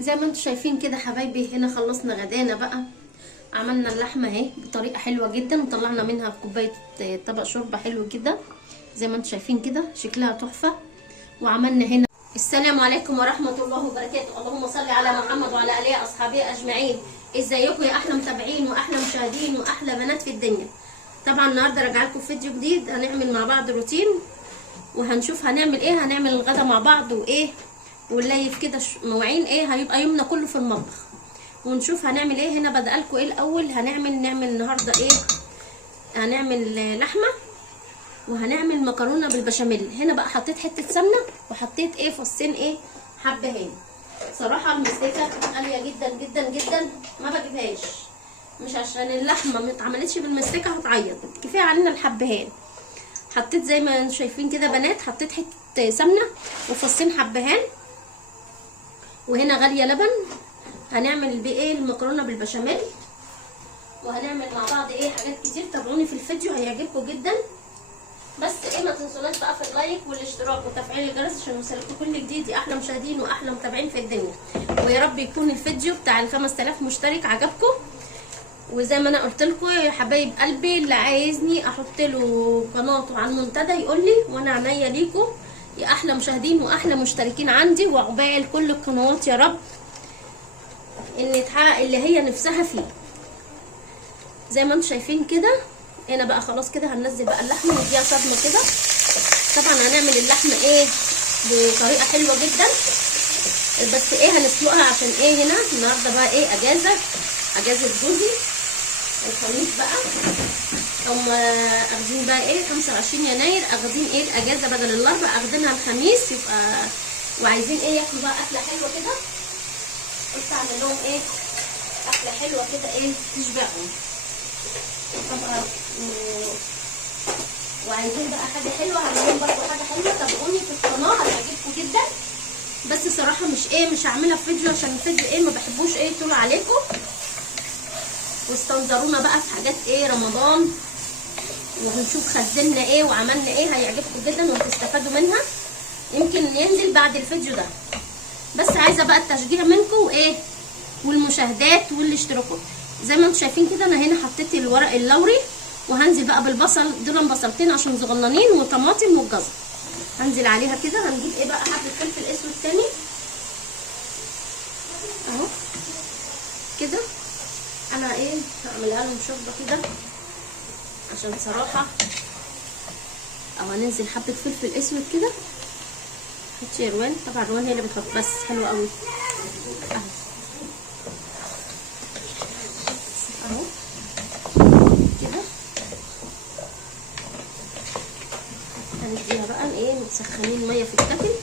زي ما انتم شايفين كده حبايبي، هنا خلصنا غدانا بقى. عملنا اللحمه اهي بطريقه حلوه جدا، وطلعنا منها كوبايه طبق شوربه حلو كده زي ما انتم شايفين كده، شكلها تحفه. وعملنا هنا السلام عليكم ورحمه الله وبركاته. اللهم صل على محمد وعلى اله اصحابه اجمعين. ازيكم يا احلى متابعين واحلى مشاهدين واحلى بنات في الدنيا. طبعا النهارده راجعه لكم فيديو جديد، هنعمل مع بعض روتين وهنشوف هنعمل ايه. هنعمل الغدا مع بعض وايه، ونليف كده مواعين ايه، هيبقى يومنا كله في المطبخ. ونشوف هنعمل ايه. هنا بدأ لكم ايه الاول. نعمل النهارده ايه، هنعمل لحمه وهنعمل مكرونه بالبشاميل. هنا بقى حطيت حته سمنه وحطيت ايه فصين ايه حبهان. صراحه المستكه غاليه جدا جدا جدا، ما بجيبهاش مش عشان اللحمه ما اتعملتش بالمستكه هتعيط، كفايه علينا الحبهان. حطيت زي ما انتم شايفين كده بنات، حطيت حته سمنه وفصين حبهان. وهنا غاليه لبن. هنعمل بيه ايه المكرونه بالبشاميل، وهنعمل مع بعض ايه حاجات كتير. تابعوني في الفيديو هيعجبكم جدا. بس ايه ما تنسوناش بقى في اللايك والاشتراك وتفعيل الجرس عشان يوصلكم كل جديد يا احلى مشاهدين واحلى متابعين في الدنيا. ويا رب يكون الفيديو بتاع ال 5000 مشترك عجبكم. وزي ما انا قلت لكم يا حبايب قلبي، اللي عايزني احط له قناته على المنتدى يقول لي، وانا عينيا ليكم يا احلى مشاهدين واحلى مشتركين عندي، وعقبال كل القنوات يا رب ان تحقق اللي هي نفسها فيه. زي ما انتم شايفين كده. هنا بقى خلاص كده هننزل بقى اللحمه نديها صدمه كده. طبعا هنعمل اللحمه ايه بطريقه حلوه جدا، بس ايه هنسلقها عشان ايه هنا النهارده بقى ايه اجازه جوزي الخميس بقى. هم اخدين بقى ايه 25 يناير، اخدين ايه الاجازه بدل الاربع اخدينها الخميس، يبقى وعايزين ايه ياكلوا بقى اكله حلوه كده. قلت اعمل لهم ايه اكله حلوه كده ايه تشبعهم طبعا. وعايزين بقى حاجه حلوه، هعمل لهم برضه حاجه حلوه. تابعوني في القناه هتعجبكم جدا. بس صراحه مش مش هعملها في فيديو عشان الفيديو ايه ما بحبوش ايه طول عليكم. واستنظرونا بقى في حاجات ايه رمضان، وهنشوف خزلنا ايه وعملنا ايه، هيعجبكم جدا وهتستفادوا منها. يمكن ينزل بعد الفيديو ده، بس عايزه بقى التشجيع منكم وايه والمشاهدات والاشتراكات. زي ما انتم شايفين كده انا هنا حطيت الورق اللوري، وهنزل بقى بالبصل. دول بصلتين عشان صغننين وطماطم والجزر، هنزل عليها كده. هنجيب ايه بقى حبه فلفل اسود تاني اهو كده. انا ايه هعملها لهم شوربه كده عشان صراحه. او هننزل حبه فلفل اسود كده. حطي روان، طبعا روان هي اللي بتحط بس حلوه قوي اهو اهو كده. هنديها بقى ايه متسخنين ميه في الكتل.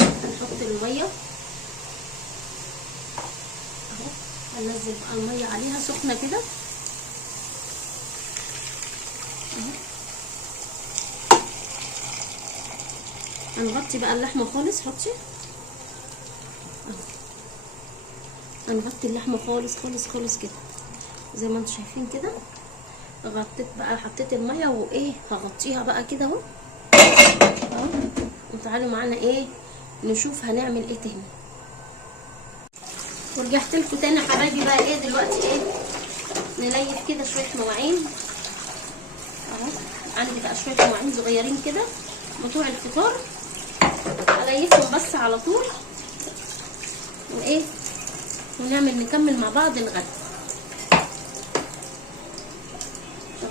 هنحط الميه اهو، هننزل بقى الميه عليها سخنه كده اهو. هنغطي بقى اللحمه خالص. حطي اهو، هنغطي اللحمه خالص خالص خالص كده زي ما انتم شايفين كده. غطيت بقى، حطيت الميه وايه هغطيها بقى كده اهو اهو. وتعالوا معانا ايه نشوف هنعمل ايه تاني. ورجعت لكم تاني حبايبي بقى ايه دلوقتي ايه نليف كده شويه مواعين اهو. عندي بقى شويه مواعين صغيرين كده بتوع الفطار، هليفهم بس على طول وايه نكمل مع بعض الغدا.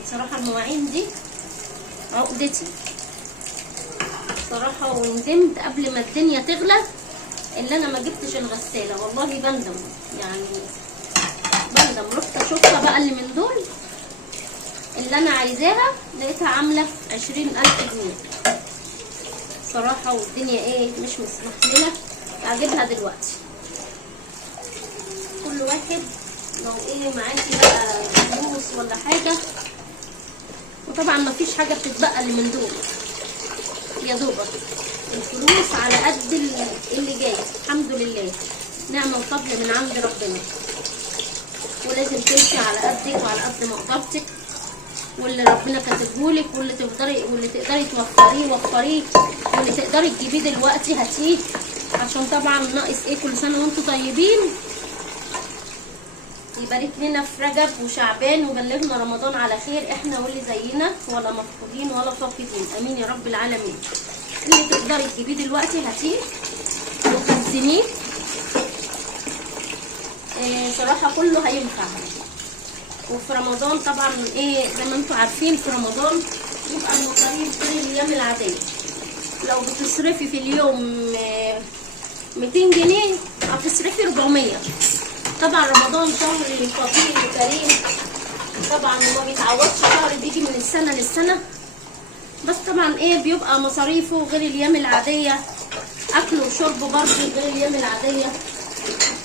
بصراحه المواعين دي عقدتي صراحه، وندمت قبل ما الدنيا تغلى اللي انا ما جبتش الغساله. والله بندم يعني بندم. رحت اشوفها بقى اللي من دول اللي انا عايزاها لقيتها عامله 20,000 جنيه صراحه، والدنيا ايه مش مسمح لنا اجيبها دلوقتي. كل واحد لو ايه معاكي بقى فلوس ولا حاجه. وطبعا ما فيش حاجه بتتبقى اللي من دول، يا دوبك الفلوس على قد اللي جاي. الحمد لله نعمه وفضل من عند ربنا. ولازم تمشي على قدك وعلى قد مقدرتك، واللي ربنا كاتبهولك، واللي تقدري توفريه وفريه، واللي تقدري تجيبيه دلوقتي هاتيه. عشان طبعا ناقص ايه، كل سنه وانتم طيبين، يبارك لنا في رجب وشعبان وبلغنا رمضان على خير، احنا واللي زينا، ولا مفقودين ولا فاقدين، امين يا رب العالمين. اللي تقدري تجيبيه دلوقتي هاتيه وخزنيه، صراحه كله هينفع. وفي رمضان طبعا ايه زي ما انتم عارفين، في رمضان يبقى المصاريف غير الايام العاديه. لو بتصرفي في اليوم 200 جنيه هتصرفي 400. طبعا رمضان شهر فضيل وكريم طبعا، وما بيتعوضش، شهر بيجي من السنه للسنه، بس طبعا ايه بيبقى مصاريفه غير الايام العاديه، اكل وشرب برضه غير الايام العاديه،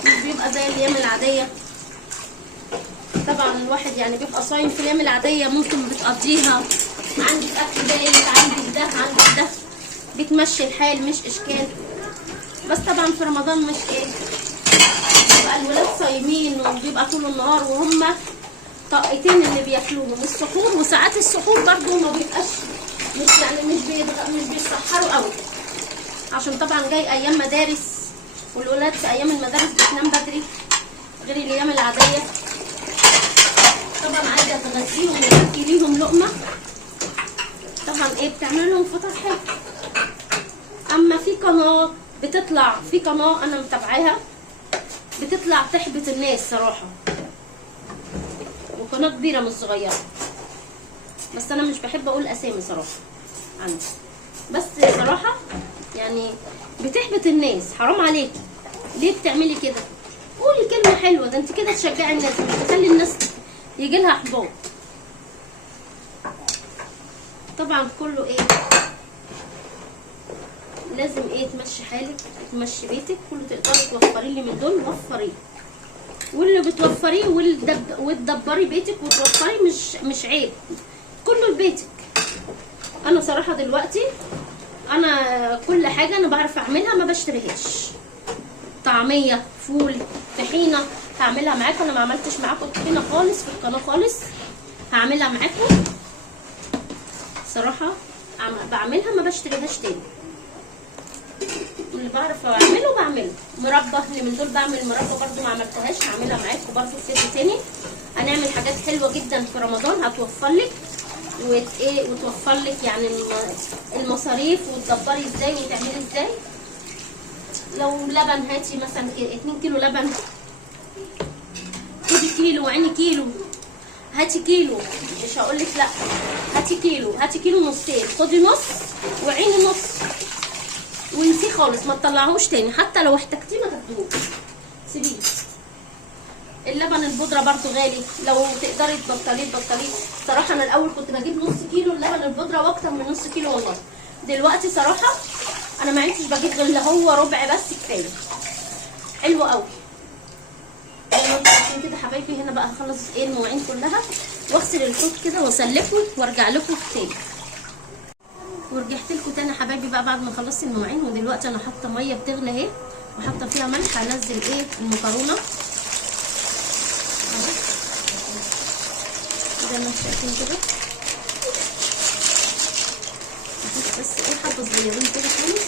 مش بيبقى زي الايام العاديه. طبعا الواحد يعني بيبقى صايم في الايام العاديه، ممكن بتقضيها عندك اكل بايت، عندك ده عندك ده، بتمشي الحال مش اشكال. بس طبعا في رمضان مش ايه، بيبقى الولاد صايمين وبيبقى طول النهار، وهم طاقتين اللي بياكلوهم السحور، وساعات السحور برضو ما بيبقاش مش يعني مش بيسحروا قوي، عشان طبعا جاي ايام مدارس، والولاد في ايام المدارس بتنام بدري غير الايام العاديه. طبعا عايزه تغذيهم وتاكليهم لقمه، طبعا ايه بتعمل لهم فطار حلو. اما في قناه بتطلع، في قناه انا متابعاها بتطلع تحبط الناس صراحه، وقناه كبيره مش صغيره، بس انا مش بحب اقول اسامي صراحه عندي، بس صراحه يعني بتحبط الناس. حرام عليكي، ليه بتعملي كده؟ قولي كلمه حلوه، ده انت كده تشجعي الناس، مش تخلي الناس يجي لها احباط. طبعا كله ايه لازم ايه تمشي حالك، تمشي بيتك، كله تقدري توفري لي من دول وفريه، واللي بتوفريه وتدبري بيتك وتوفري مش عيب، كله لبيتك. انا صراحه دلوقتي انا كل حاجه انا بعرف اعملها ما بشتريهاش، طعميه، فول، طحينه هعملها معاكم. انا ما عملتش معاكم طحينه خالص في القناه خالص، هعملها معاكم صراحه، بعملها ما بشتريهاش تاني، اللي بعرف اعمله بعمله. مربى اللي من دول بعمل مربى برده ما عملتهاش، هعملها معاكم برده في فيديو تاني. هنعمل حاجات حلوه جدا في رمضان هتوفر لك وتوفر لك يعني المصاريف، وتدبري ازاي وتعملي ازاي. لو لبن هاتي مثلا 2 كيلو لبن، خدي كيلو وعيني كيلو، هاتي كيلو، مش هقول لك لا، هاتي كيلو، هاتي كيلو نصين، خدي نص وعيني نص، وانسيه خالص ما تطلعهوش تاني، حتى لو احتجتيه ما تاخدوهوش سيبيه. اللبن البودره برضو غالي، لو تقدري تبطليه تبطليه. صراحه انا الاول كنت بجيب نص كيلو اللبن البودره واكتر من نص كيلو والله، دلوقتي صراحه انا ما عدتش بجيب غير اللي هو ربع بس كفايه، حلو قوي. زي ما انتم شايفين كده حبايبي. هنا بقى هخلص ايه المواعين كلها واغسل الحوض كده واسلكه وارجع لكم تاني. ورجعت لكم تاني حبايبي بقى بعد ما خلصت المواعين، ودلوقتي انا حاطه ميه بتغلي اهي وحاطه فيها ملح. هنزل ايه المكرونه اهو زي ما انتم شايفين كده، بس ايه حبه صغيرين كده خالص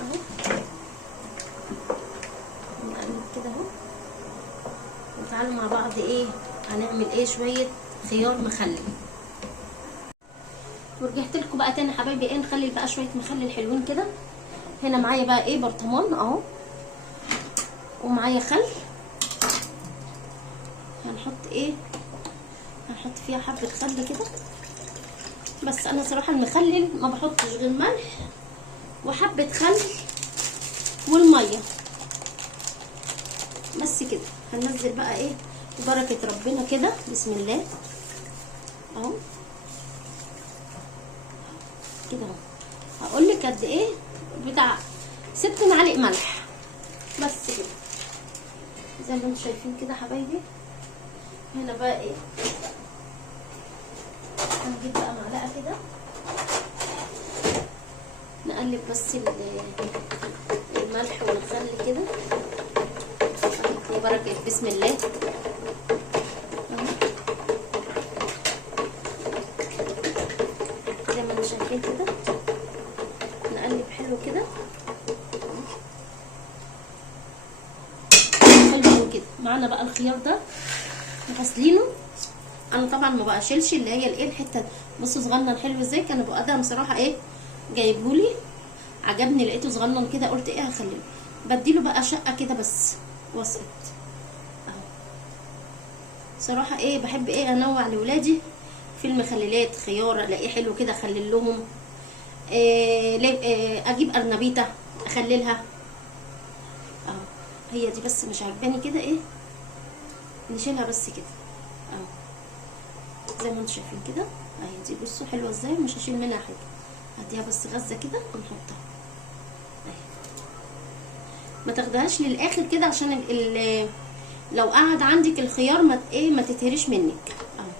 اهو، نقلب كده اهو. وتعالوا مع بعض ايه هنعمل ايه شويه خيار مخلل. ورجعت لكم بقى تاني حبايبي ايه نخلل بقى شويه مخلل حلوين كده. هنا معايا بقى ايه برطمان اهو، ومعايا خل، هنحط ايه، هنحط فيها حبه خل كده. بس انا صراحه المخلل ما بحطش غير ملح وحبه خل والميه بس كده. هننزل بقى ايه بركه ربنا كده، بسم الله اهو كده اهو. هقول لك قد ايه، بتاع 6 معالق ملح بس كده زي ما انتم شايفين كده حبايبي. هنا بقى ايه هنجيب بقى معلقه كده نقلب بس الملح والخل كده وبركه بسم الله زي ما انتم شايفين كده. نقلب حلو كده كده. معانا بقى الخيار ده غسلينه. انا طبعا ما بقشلش اللي هي الايه الحته. بصوا صغنن حلو ازاي. كان ابو ادهم بصراحه ايه جايبهولي، عجبني لقيته صغنن كده، قلت ايه هخليه. بديله بقى شقه كده بس وسط اهو. صراحه ايه بحب ايه انوع لولادي في المخللات. خيار الاقيه حلو كده اخلل لهم. اجيب ارنبيطه اخللها اهو. هي دي بس مش عجباني كده، ايه نشيلها بس كده اهو زي ما انتم شايفين كده اهي. دي بصوا حلوه ازاي، مش هشيل منها حاجه، هديها بس غزه كده ونحطها اهي. ما تاخدهاش للاخر كده عشان لو قعد عندك الخيار ما تتهريش منك اهو.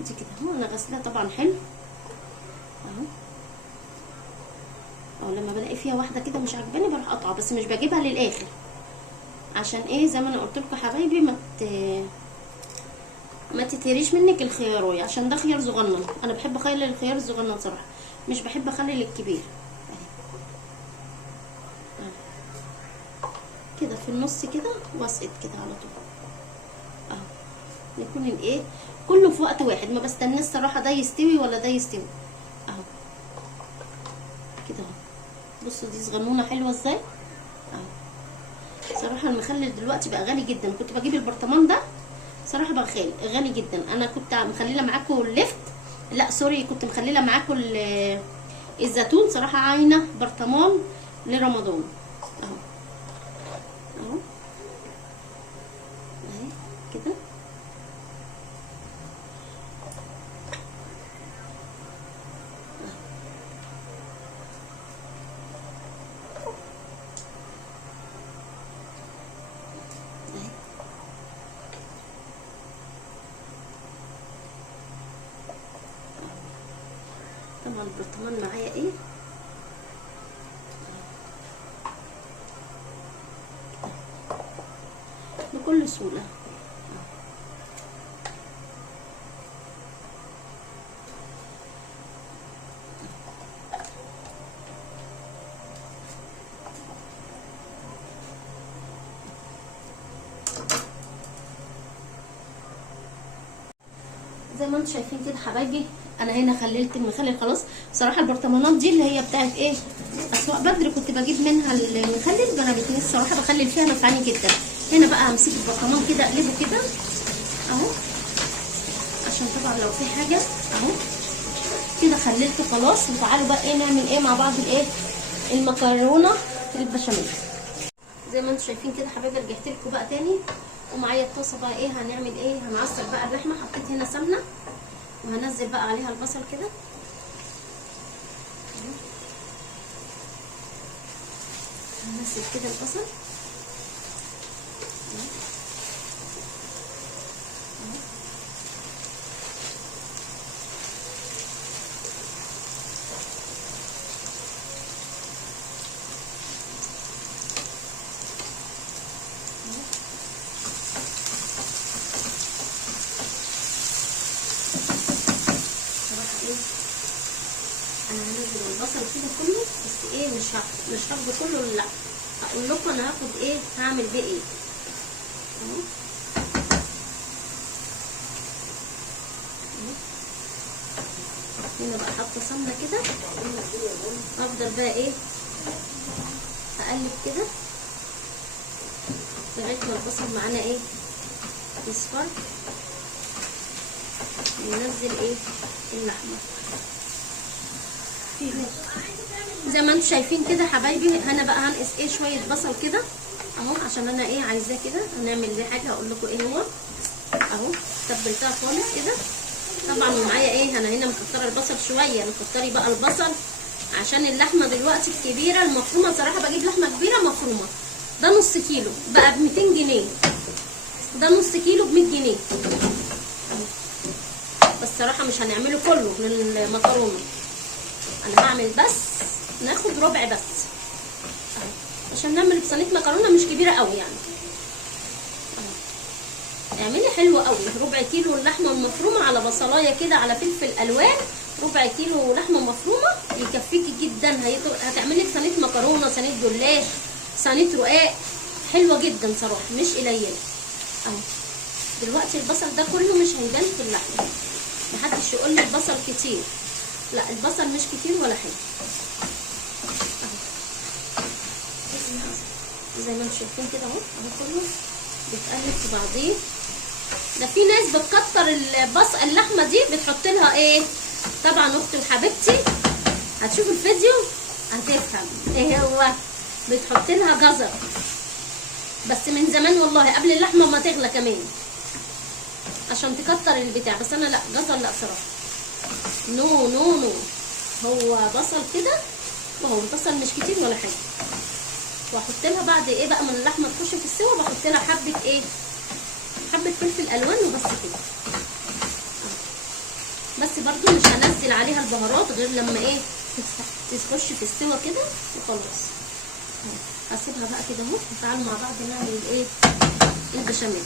دي كده اهو انا غسلها طبعا حلو اهو. او لما بلاقي فيها واحده كده مش عجباني بروح اقطعها، بس مش بجيبها للاخر عشان ايه زي ما انا قلت لكم حبايبي ما تتهريش منك الخيارويه، عشان ده خيار صغنن. انا بحب اخلل الخيار الصغنن صراحه، مش بحب اخلل الكبير كده في النص كده واسقط كده على طول اهو. يكون الايه كله في وقت واحد، ما بستناش الصراحه ده يستوي ولا ده يستوي اهو كده اهو. بصوا دي صغنونه حلوه ازاي اهو. صراحه المخلل دلوقتي بقى غالي جدا. كنت بجيب البرطمان ده صراحه بقى غالي جدا. انا كنت مخلله معاكم اللفت، لا سوري، كنت مخلله معاكم الزيتون. صراحه عاينه برطمان لرمضان اهو اهو اهي كده. طبعا البرطمان معايا ايه بكل سهوله. زي ما انتم شايفين كده حبايبي، انا هنا خللت المخلل خلاص. صراحه البرطمانات دي اللي هي بتاعت ايه اسواق بدر كنت بجيب منها المخلل، انا بتنسى الصراحه بخلل فيها نفعني جدا. هنا بقى همسك البرطمان كده اقلبه كده اهو، عشان طبعا لو في حاجه اهو كده خللته خلاص. وتعالوا بقى ايه نعمل ايه مع بعض الايه المكرونه البشاميل. زي ما انتم شايفين كده حبايبي رجعت لكم بقى تاني، ومعايا الطاسه بقى ايه هنعمل ايه هنعصر بقى اللحمه. حطيت هنا سمنه وهنزل بقى عليها البصل كده هنزل كده البصل انا هنزل البصل كده كله، بس ايه مش هاخده كله، لا هقول لكم انا هاخد ايه هعمل بيه ايه اهو. هنا بقى حاطه سمنه كده، افضل بقى ايه اقلب كده لغايه ما البصل معانا ايه يصفر. ننزل ايه اللحمه زي ما انتم شايفين كده حبايبي. انا بقى هنقص ايه شويه بصل كده اهو، عشان انا ايه عايزاه كده. هنعمل دي حاجه هقول لكم ايه هو اهو. تبلتها خالص كده طبعا. ومعايا ايه انا هنا مكتره البصل شويه. مكتري بقى البصل عشان اللحمه دلوقتي الكبيره المفرومه. صراحه بجيب لحمه كبيره مفرومه، ده نص كيلو بقى ب 200 جنيه، ده نص كيلو ب 100 جنيه. بس صراحه مش هنعمله كله للمكرونه، انا هعمل بس ناخد ربع بس اهو، عشان نعمل صينيه مكرونه مش كبيره قوي يعني اهو. اعملي حلو قوي، ربع كيلو اللحمه المفرومه على بصلايه كده على فلفل الوان. ربع كيلو لحمه مفرومه يكفيكي جدا. هتعملي صينيه مكرونه، صينيه جلاش، صينيه رقاق حلوه جدا صراحه، مش قليله اهو. دلوقتي البصل ده كله مش هيبان في اللحمه، محدش يقول لي البصل كتير، لا البصل مش كتير ولا حاجه اهو. زي ما انتم شايفين كده اهو، كله بيتقلب في بعضيه. ده في ناس بتكتر اللحمه دي بتحط لها ايه، طبعا اختي وحبيبتي هتشوف الفيديو هتفهم ايه هو، بتحط لها جزر، بس من زمان والله قبل اللحمه ما تغلى كمان عشان تكتر البتاع، بس انا لا جزر لا صراحه، نو نو نو، هو بصل كده وهو البصل مش كتير ولا حاجه. واحط لها بعد ايه بقى، من اللحمه تخش في السوا بحط لها حبه ايه، حبه فلفل الوان وبس كده. بس برضو مش هنزل عليها البهارات غير لما ايه تخش في السوا كده وخلاص. هسيبها بقى كده اهو، تعالوا مع بعض نعمل ايه البشاميل.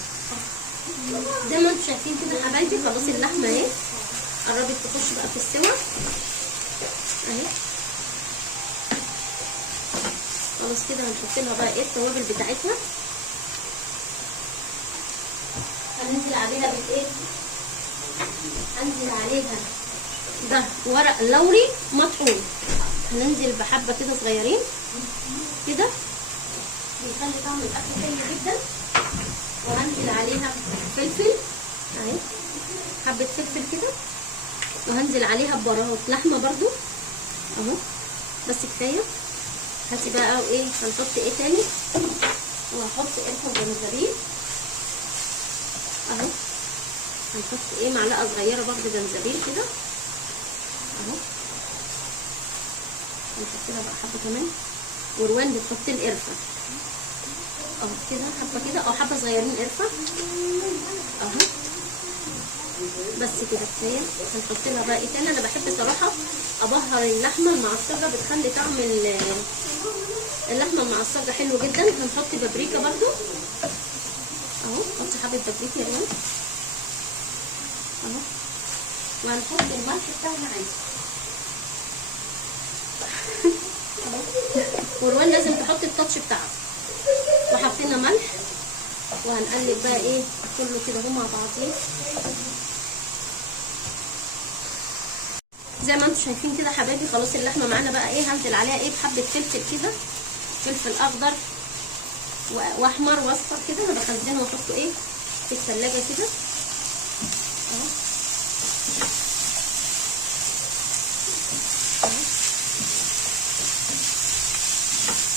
زي ما انتم شايفين كده يا حبايبي، خلاص اللحمه اهي قربت تخش بقى في السوا اهي. خلاص كده هنحط لها بقى ايه التوابل بتاعتها. هننزل عليها بايه، هنزل عليها ده ورق لوري مطحون، هننزل بحبه كده صغيرين كده بيخلي طعم الاكل حلو جدا. وهنزل عليها فلفل اهي، حبه فلفل كده، وهنزل عليها ببهارات لحمه برضو اهو، بس كفايه. هاتي بقى وايه، هنحط ايه تاني، وهحط قرفه وجنزبيل اهو، هنحط ايه معلقه صغيره برضو جنزبيل كده اهو، هنحط لها بقى حبه كمان. وروان بتحط القرفه اهو كده، حبه كده او حبه صغيرين قرفه اهو، بس كده كفايه. هنحط لها بقى ايه تاني، انا بحب صراحه ابهر اللحمه المعصجه، بتخلي طعم اللحمه المعصجه حلو جدا. هنحط بابريكا برضو اهو، حطي حبه بابريكا يا روان اهو. وهنحط الملح بتاعنا عادي وروان لازم تحط التاتش بتاعها. وحطينا ملح، وهنقلب بقى ايه كله كده اهو مع بعضيه. زي ما انتم شايفين كده حبايبي، خلاص اللحمه معانا بقى ايه، هنزل عليها ايه بحبه فلفل كده، فلفل اخضر واحمر واصفر كده، انا بخزنه واحطه ايه في الثلاجه كده اهو.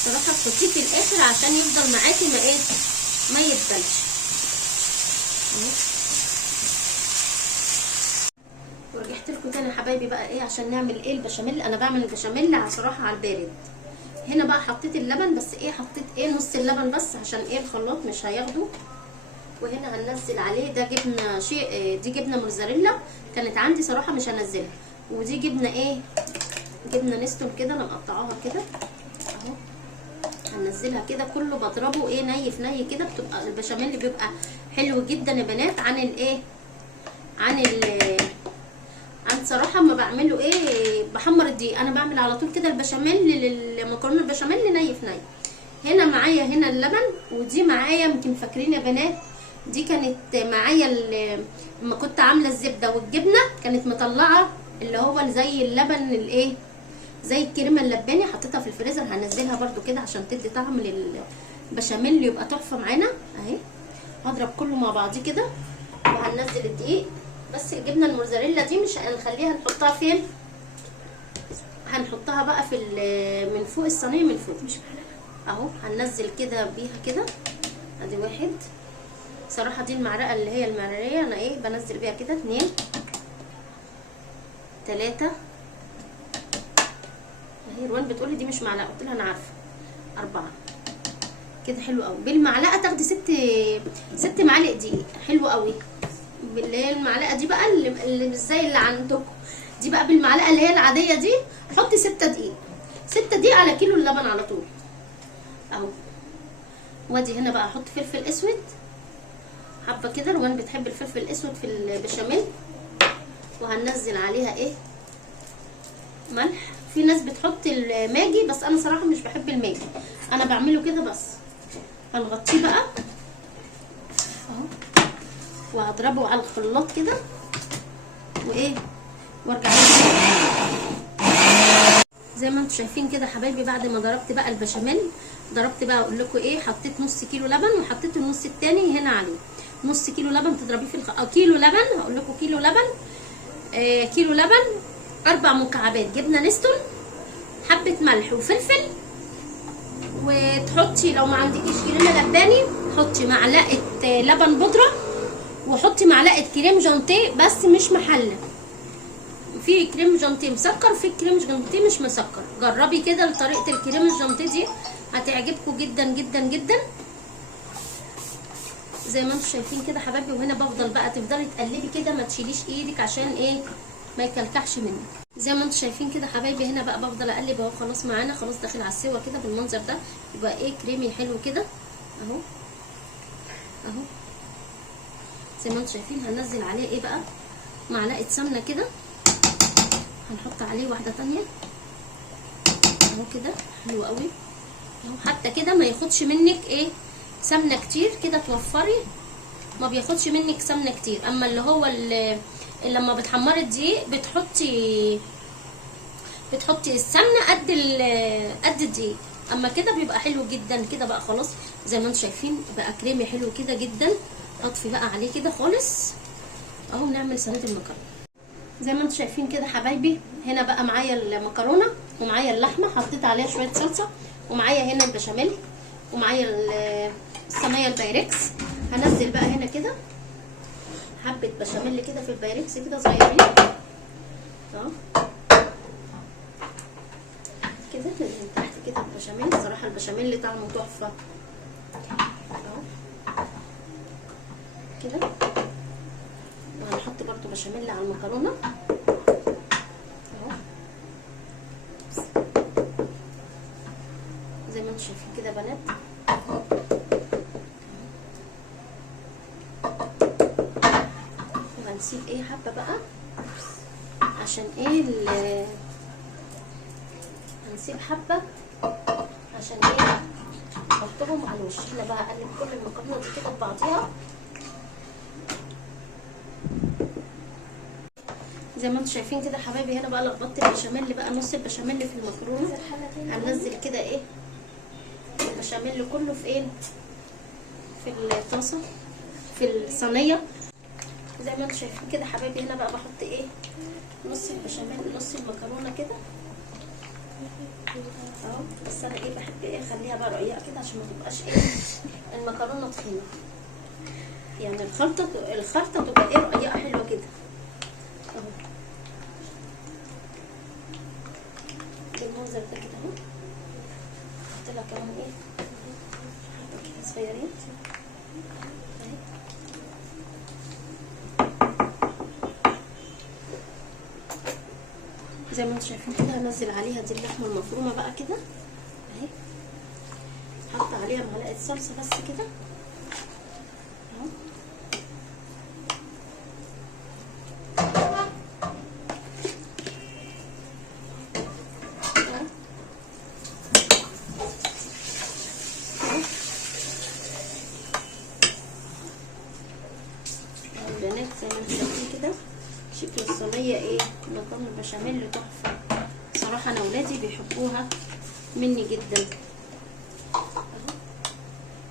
صراحه تحطيه في الاخر عشان يفضل معاكي ما يتبلش اهو. ورجعت لكم تاني يا حبايبي بقى ايه عشان نعمل ايه البشاميل. انا بعمل البشاميل صراحه على البارد. هنا بقى حطيت اللبن، بس ايه حطيت ايه نص اللبن بس عشان ايه الخلاط مش هياخده. وهنا هننزل عليه ده جبنه دي جبنه موزاريلا كانت عندي صراحه مش هنزلها. ودي جبنه ايه، جبنه نستون كده انا مقطعاها كده اهو، هنزلها كده كله بضربه ايه ني في ني كده، بتبقى البشاميل بيبقى حلو جدا يا بنات. عن الايه، عن صراحه ما بعمله ايه بحمر الدقيق، انا بعمل على طول كده البشاميل للمكرونه البشاميل ني في ني. هنا معايا هنا اللبن، ودي معايا يمكن فاكرين يا بنات، دي كانت معايا لما كنت عامله الزبده والجبنه، كانت مطلعه اللي هو زي اللبن الايه، زي الكريمه اللباني، حطيتها في الفريزر. هنزلها برده كده عشان تدي طعم للبشاميل يبقى تحفه معانا اهي. هضرب كله مع بعضيه كده، وهننزل الدقيق. بس الجبنه الموزاريلا دي مش هنخليها، نحطها فين، هنحطها بقى في من فوق الصينيه من فوق اهو. هننزل كده بيها كده ادي واحد. صراحه دي المعلقه اللي هي المعلقيه انا ايه بنزل بيها كده 2 3 اهي. روان بتقولي دي مش معلقه، قلت لها انا عارفه 4 كده حلو قوي. بالمعلقه تاخدي 6 معالق دقيق، حلو قوي. اللي هي المعلقه دي بقى اللي مش زي اللي عندكم دي، بقى بالمعلقه اللي هي العاديه دي حطي 6 دقيق، 6 دقيق على كيلو اللبن على طول اهو. وادي هنا بقى احط فلفل اسود حبه كده، روان بتحب الفلفل الاسود في البشاميل. وهننزل عليها ايه ملح. في ناس بتحط الماجي، بس انا صراحه مش بحب الماجي، انا بعمله كده بس. هنغطيه بقى اهو، وهضربه على الخلاط كده وايه، وارجع زي ما انتم شايفين كده حبايبي. بعد ما ضربت بقى البشاميل، ضربت بقى اقول لكم ايه، حطيت نص كيلو لبن وحطيت النص التاني هنا عليه. نص كيلو لبن تضربيه في او كيلو لبن، هقول لكم كيلو لبن، كيلو لبن، 4 مكعبات جبنه نستون، حبه ملح وفلفل، وتحطي لو ما عندكيش كريمه لباني حطي معلقه لبن بودره، وحطي معلقه كريم جانتيه بس مش محلى. في كريم جانتيه مسكر وفي كريم جانتيه مش مسكر. جربي كده طريقه الكريم الجانتيه دي هتعجبكم جدا جدا جدا زي ما انتم شايفين كده حبايبي. وهنا بفضل بقى تفضلي تقلبي كده، ما تشيليش ايدك عشان ايه ما يكلكعش منك. زي ما انتم شايفين كده حبايبي. هنا بقى بفضل اقلب اهو. خلاص معانا، خلاص داخل على السوا كده بالمنظر ده، يبقى ايه كريمي حلو كده اهو اهو. زي ما انتم شايفين هننزل عليه ايه بقى، معلقه سمنه كده، هنحط عليه واحده تانية اهو كده، حلو قوي اهو. حتى كده ما ياخدش منك ايه سمنه كتير كده، توفري ما بياخدش منك سمنه كتير. اما اللي هو اللي لما بتحمري الدقيق بتحطي السمنه قد الدقيق. اما كده بيبقى حلو جدا كده بقى. خلاص زي ما انتم شايفين بقى كريمي حلو كده جدا. هطفي بقى عليه كده خالص اهو، نعمل صينيه المكرونه. زي ما انتم شايفين كده حبايبي. هنا بقى معايا المكرونه ومعايا اللحمه، حطيت عليها شويه صلصه، ومعايا هنا البشاميل، ومعايا الصينيه البايركس. هنزل بقى هنا كده حبه بشاميل كده في البايركس كده صغيرين اهو كده من تحت كده البشاميل. صراحه البشاميل طعمه تحفه اهو كده. وهنحط برضو بشاميل على المكرونه اهو زي ما انتم شايفين كده بنات. وهنسيب ايه حبه بقى عشان ايه هنسيب حبه عشان ايه نحطهم على الوش. هنا بقى اقلب كل المكرونه دي كده ببعضيها زي ما انتم شايفين كده حبايبي. هنا بقى لخبطت البشاميل بقى، نص البشاميل في المكرونه. هننزل كده ايه البشاميل كله في ايه في الطاسه في الصينيه زي ما انتم شايفين كده حبايبي. هنا بقى بحط ايه نص البشاميل نص المكرونه كده اهو. بس انا ايه بحب ايه اخليها بقى رقيقه كده عشان ما تبقاش ايه المكرونه تخينه، يعني الخلطه تبقى ايه رقيقه حلوه كده اهو بالمنظر ده كده اهو. احط لها كمان ايه حبه كده صغيرين اهي. زي ما انتم شايفين كده هنزل عليها دي اللحمه المفرومه بقى كده اهي. حط عليها معلقه صلصه بس كده اهو. البنات زي ما انتم شايفين كده شكل الصينيه ايه مكرونه البشاميل تحفه صراحه. انا ولادي بيحبوها مني جدا اهو.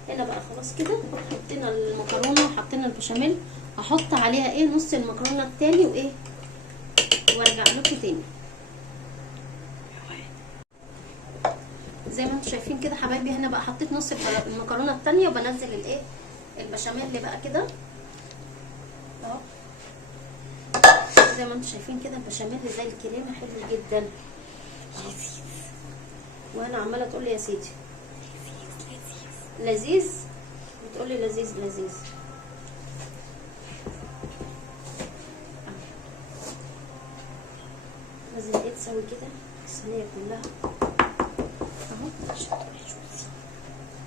هنا بقى خلاص كده حطينا المكرونه وحطينا البشاميل. هحط عليها ايه نص المكرونه التاني وايه وارجع لكم تاني. زي ما انتم شايفين كده حبايبي. هنا بقى حطيت نص المكرونه التانيه وبنزل الايه البشاميل بقى كده اهو. زي ما انتم شايفين كده البشاميل زي الكريمه حلو جدا وانا عماله تقول لي يا سيدي لذيذ بتقولي لذيذ لذيذ. لازم ايه تسوي كده الصينيه كلها اهو.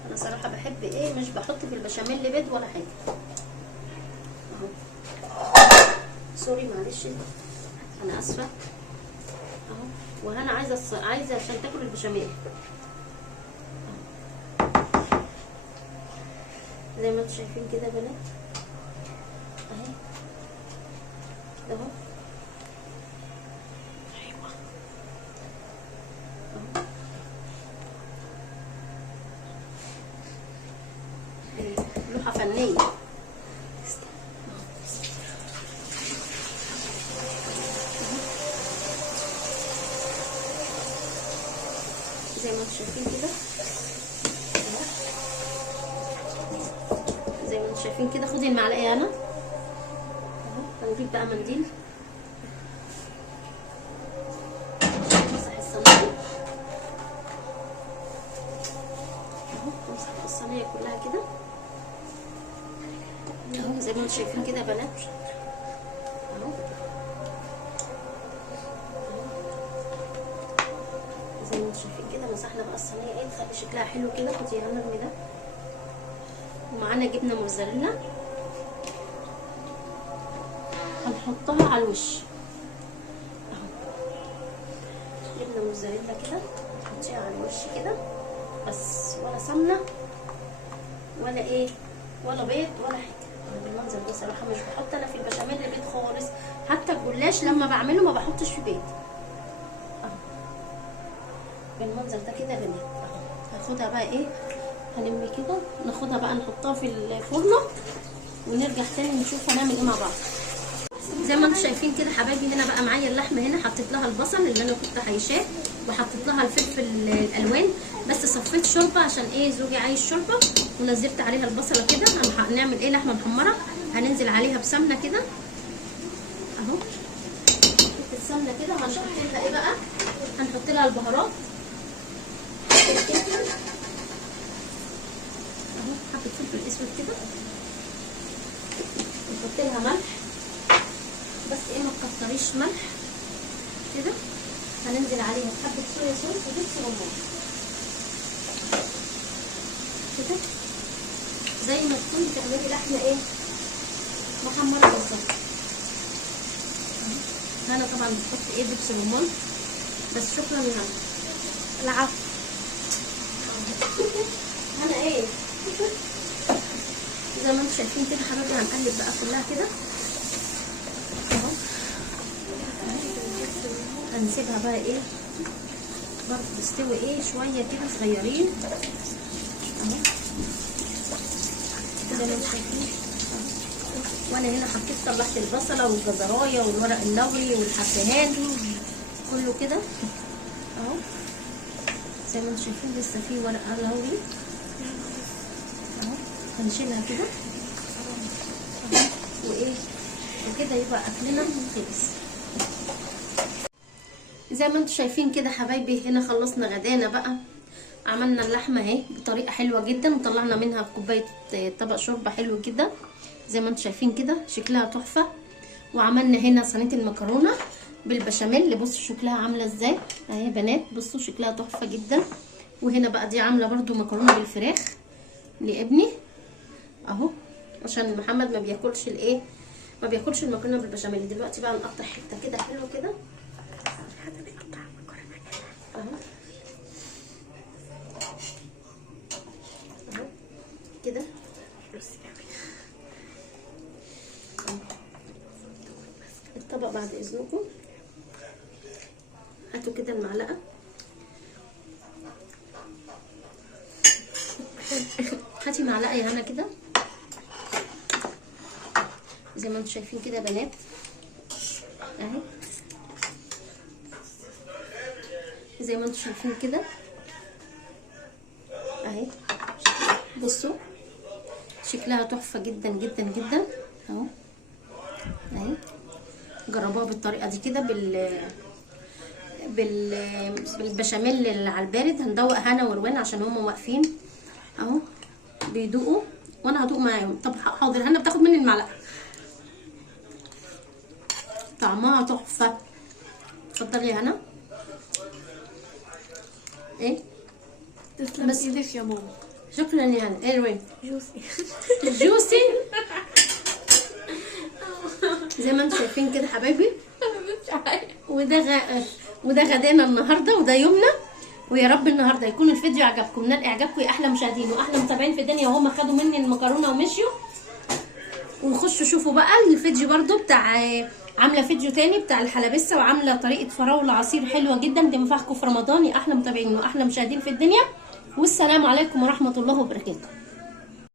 انا صراحه بحب ايه مش بحط في البشاميل بيض ولا حاجه اهو. سوري معلش انا اسفه اهو. وانا عايزه عشان تاكل البشاميل زي ما انتم شايفين كده يا بنات اهي كده اهو. ايوه اهو لوحه فنيه. زي ما انتم شايفين كده زي ما انتم شايفين كده. خدي المعلقه انا اهو. هنجيب بقى منديل امسح الصينيه اهو. امسح الصينيه كلها كده اهو زي ما انتم شايفين كده يا بنات اهو. زي ما انتم شايفين كده مسحنا بقى الصينيه ايه تخلي شكلها حلو كده. خدي يا نرمي ده. ومعانا جبنه موزاريلا هنحطها على الوش اهو. جبنه موزاريلا كده نحطيها على الوش كده بس، ولا سمنه ولا ايه ولا بيض ولا حاجه. بالمنظر ده صراحه مش بحط انا في البشاميل بيض خالص. حتى الجلاش لما بعمله ما بحطش فيه بيض اهو. بالمنظر ده كده يا بنات اهو. هاخدها بقى ايه هنمي كده ناخدها بقى نحطها في الفرن ونرجع تاني نشوف هنعمل ايه مع بعض. زي ما انتم شايفين كده حبايبي هنا بقى معايا اللحمه. هنا حطيت لها البصل اللي انا كنت حيشاه وحطيت لها الفلفل الالوان بس صفيت شوربه عشان ايه زوجي عايز شوربه ونزلت عليها البصله كده. هنعمل ايه لحمه محمره هننزل عليها بسمنه كده اهو. السمنه كده وهنحط لها ايه بقى هنحط لها البهارات اهو. حبه فلفل اسود كده نحط لها ملح بس ايه ما تكتريش ملح كده. هننزل عليها بحبه صويا صوص ودبس رمان كده زي ما تكوني بتعملي لحمه ايه محمره بالظبط. انا طبعا بحط ايه دبس رمان بس. شكرا يا هنا. العفو. انا ايه زي ما انتم شايفين كده حبايبي هنقلب بقى كلها كده اهو. هنسيبها بقى ايه برضه تستوي ايه شويه كده صغيرين اهو زي ما انتم شايفين. وانا هنا حطيت طلعت البصله والجزرايه والورق اللوري والحبهان كله كده اهو. زي ما انتم شايفين لسه في ورق لوري اهو. هنشيلها كده وايه وكده يبقى اكلنا خلص. زي ما انتم شايفين كده حبايبي هنا خلصنا غدانا بقى. عملنا اللحمه اهي بطريقه حلوه جدا وطلعنا منها كوبايه طبق شوربه حلو كده زي ما انتم شايفين كده شكلها تحفه. وعملنا هنا صينيه المكرونه بالبشاميل. بصوا شكلها عامله ازاي اهي يا بنات. بصوا شكلها تحفه جدا. وهنا بقى دي عامله برده مكرونه بالفراخ لابني اهو عشان محمد ما بياكلش الايه ما بياكلش المكرونه بالبشاميل. دلوقتي بقى نقطع حته كده حلوه كده اهو اهو كده. الطبق بعد اذنكم هاتوا كده المعلقه هاتي معلقه يا هنا كده زي ما انتم شايفين كده يا بنات اهي. زي ما انتم شايفين كده اهي. بصوا شكلها تحفه جدا جدا جدا اهو اهي. جربوها بالطريقه دي كده بالبشاميل اللي على البارد. هندوق هنا وروان عشان هما واقفين اهو بيدوقوا وانا هدوق معاهم. طب حاضر هنا بتاخد مني المعلقه. طعمها تحفه. اتفضلي يا هنا. ايه تسلم ايدك يا ماما. شكرا يا هنا. ايه روان جوسي جوسي زي ما انتم شايفين كده حبايبي. وده غدانا النهارده وده يومنا. ويا رب النهارده يكون الفيديو عجبكم، نال اعجابكم يا احلى مشاهدين واحلى متابعين في الدنيا، وهم خدوا مني المكرونه ومشيوا. وخشوا شوفوا بقى الفيديو برضو بتاع عامله فيديو تاني بتاع الحلبسه، وعامله طريقه فراوله عصير حلوه جدا تنفعكم في رمضان يا احلى متابعين واحلى مشاهدين في الدنيا. والسلام عليكم ورحمه الله وبركاته.